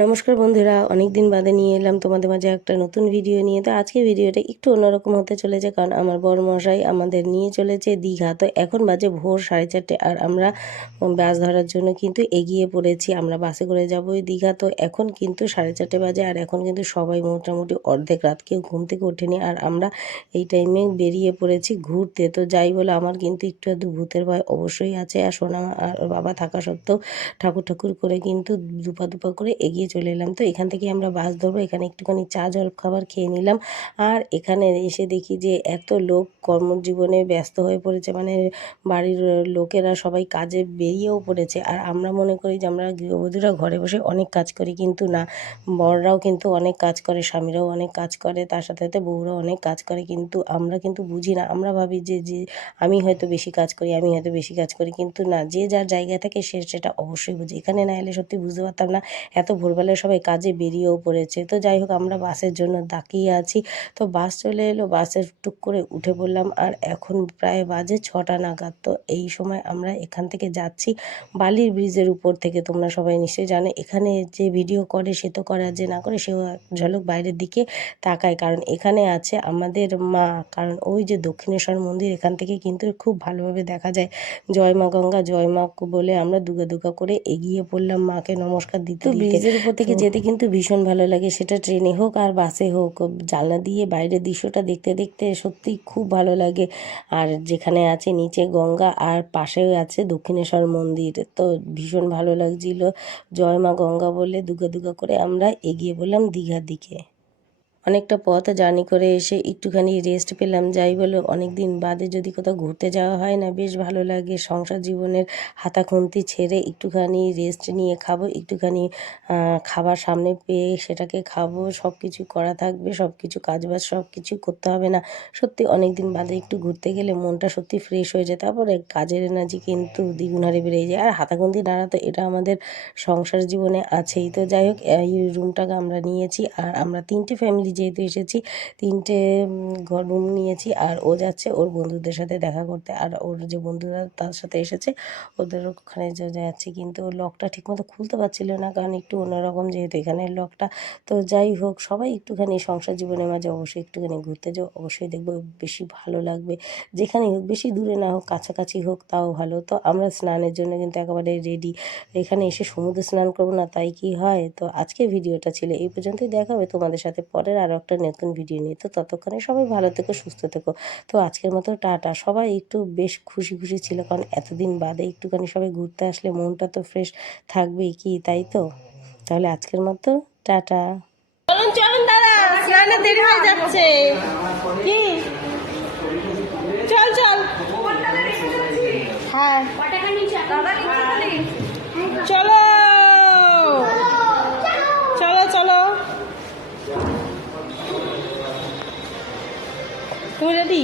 নমস্কার বন্ধুরা, অনেক দিন বাদে নিয়ে এলাম তোমাদের মাঝে একটা নতুন ভিডিও নিয়ে। তো আজকে ভিডিওটা একটু অন্যরকম হতে চলেছে, কারণ আমার বড় মশাই আমাদের নিয়ে চলেছে দীঘা। তো এখন বাজে ভোর 4:30 আর আমরা বাস ধরার জন্য কিন্তু এগিয়ে পড়েছি। আমরা বাসে করে যাবো দীঘা। তো এখন কিন্তু 4:30 বাজে আর এখন কিন্তু সবাই মোটামুটি অর্ধেক রাত, কেউ ঘুম থেকে ওঠেনি। আর আমরা এই টাইমে বেরিয়ে পড়েছি ঘুরতে। তো যাই বলে আমার কিন্তু একটু আধটু ভূতের ভয় অবশ্যই আছে, আর সোনা আর ওর বাবা থাকা সত্ত্বেও ঠাকুর ঠাকুর করে কিন্তু দুপা দুপা করে এগিয়ে চলে এলাম। তো এখান থেকে আমরা বাস ধরবো। এখানে একটুখানি চা জল খাবার খেয়ে নিলাম। আর এখানে এসে দেখি যে এত লোক কর্মজীবনে ব্যস্ত হয়ে পড়েছে, মানে বাড়ির লোকেরা সবাই কাজে বেরিয়েও পড়েছে। আর আমরা মনে করি যে আমরা গৃহবধূরা ঘরে বসে অনেক কাজ করি, কিন্তু না, বররাও কিন্তু অনেক কাজ করে, স্বামীরাও অনেক কাজ করে, তার সাথে সাথে বউরাও অনেক কাজ করে। কিন্তু আমরা কিন্তু বুঝি না, আমরা ভাবি যে যে আমি হয়তো বেশি কাজ করি, আমি হয়তো বেশি কাজ করি, কিন্তু না, যে যার জায়গায় থাকে সে সেটা অবশ্যই বুঝি। এখানে না এলে সত্যি বুঝতে পারতাম না এত ভোরবেলায় সবাই কাজে বেরিয়েও পড়েছে। তো যাই হোক, আমরা বাসের জন্য তাকিয়ে আছি। তো বাস চলে এলো, বাসে টুক করে উঠে পড়লাম। আর এখন প্রায় বাজে 6টা নাগাদ। তো এই সময় আমরা এখান থেকে যাচ্ছি বালির ব্রিজের উপর থেকে। তোমরা সবাই নিশ্চয়ই জানো, এখানে যে ভিডিও করে সে তো করে, আর যে না করে সেও এক ঝলক বাইরের দিকে তাকায়, কারণ এখানে আছে আমাদের মা। কারণ ওই যে দক্ষিণেশ্বর মন্দির, এখান থেকে কিন্তু খুব ভালোভাবে দেখা যায়। জয় মা গঙ্গা, জয় মা বলে আমরা দুগা দুগা করে এগিয়ে পড়লাম মাকে নমস্কার দিতে। ব্রিজের উপর থেকে যেতে কিন্তু ভীষণ ভালো লাগে, সেটা ট্রেনে হোক আর বাসে হোক। জানলা দিয়ে বাইরের দৃশ্যটা দেখতে দেখতে সত্যিই খুব ভালো লাগে। আর যেখানে আছে নিচে গঙ্গা আর পাশেও আছে দক্ষিণেশ্বর মন্দির, তো ভীষণ ভালো লাগছিল। জয় মা গঙ্গা বলে দুগা দুগা করে আমরা এগিয়ে পড়লাম দীঘার দিকে। অনেকটা পথ জার্নি করে এসে একটুখানি রেস্ট পেলাম। যাই বলো, অনেক দিন বাদে যদি কোথাও ঘুরতে যাওয়া হয় না, বেশ ভালো লাগে। সংসার জীবনের হাতাখুন্তি ছেড়ে একটুখানি রেস্ট নিয়ে খাবো, একটুখানি খাবার সামনে পেয়ে সেটাকে খাবো, সব কিছু করা থাকবে, সব কিছু কাজবাজ সব কিছু করতে হবে না। সত্যি অনেক দিন বাদে একটু ঘুরতে গেলে মনটা সত্যি ফ্রেশ হয়ে যায়, তারপরে কাজের এনার্জি কিন্তু দ্বিগুণ হারে বেড়ে যায়। আর হাতাখুন্তি নাড়া তো এটা আমাদের সংসার জীবনে আছেই। তো যাই হোক, এই রুমটাকে আমরা নিয়েছি, আর আমরা 3টে ফ্যামিলি যেহেতু এসেছি, 3টে ঘর রুম নিয়েছি। আর ও যাচ্ছে ওর বন্ধুদের সাথে দেখা করতে, আর ওর যে বন্ধুরা তার সাথে এসেছে ওদের ওখানে যাচ্ছে। কিন্তু লকটা ঠিকমতো খুলতে পারছিল না, কারণ একটু অন্যরকম যেহেতু এখানের লকটা। তো যাই হোক, সবাই একটুখানি সংসার জীবনের মাঝে অবশ্যই একটুখানি ঘুরতে যাও, অবশ্যই দেখবো বেশি ভালো লাগবে। যেখানে হোক, বেশি দূরে না হোক, কাছাকাছি হোক তাও ভালো। তো আমরা স্নানের জন্য কিন্তু একেবারে রেডি। এখানে এসে সমুদ্রে স্নান করবো না তাই কি হয়? তো আজকে ভিডিওটা ছিল এই পর্যন্তই। দেখা হবে তোমাদের সাথে পরের আরও একটা নতুন ভিডিও নিয়ে। তো ততক্ষণে সবাই ভালো থেকো, সুস্থ থেকো। তো আজকের মতো টাটা। সবাই একটু বেশ খুশি খুশি ছিল, কারণ এতদিন বাদে একটুখানি সবাই ঘুরতে আসলে মনটা তো ফ্রেশ থাকবেই, কি তাই তো? তাহলে আজকের মতো টাটা। চলুন চলুন দাদা, স্নানে দেরি হয়ে যাচ্ছে। কি চল চল, হ্যাঁ চলো চলো চলো, তুমি রেডি?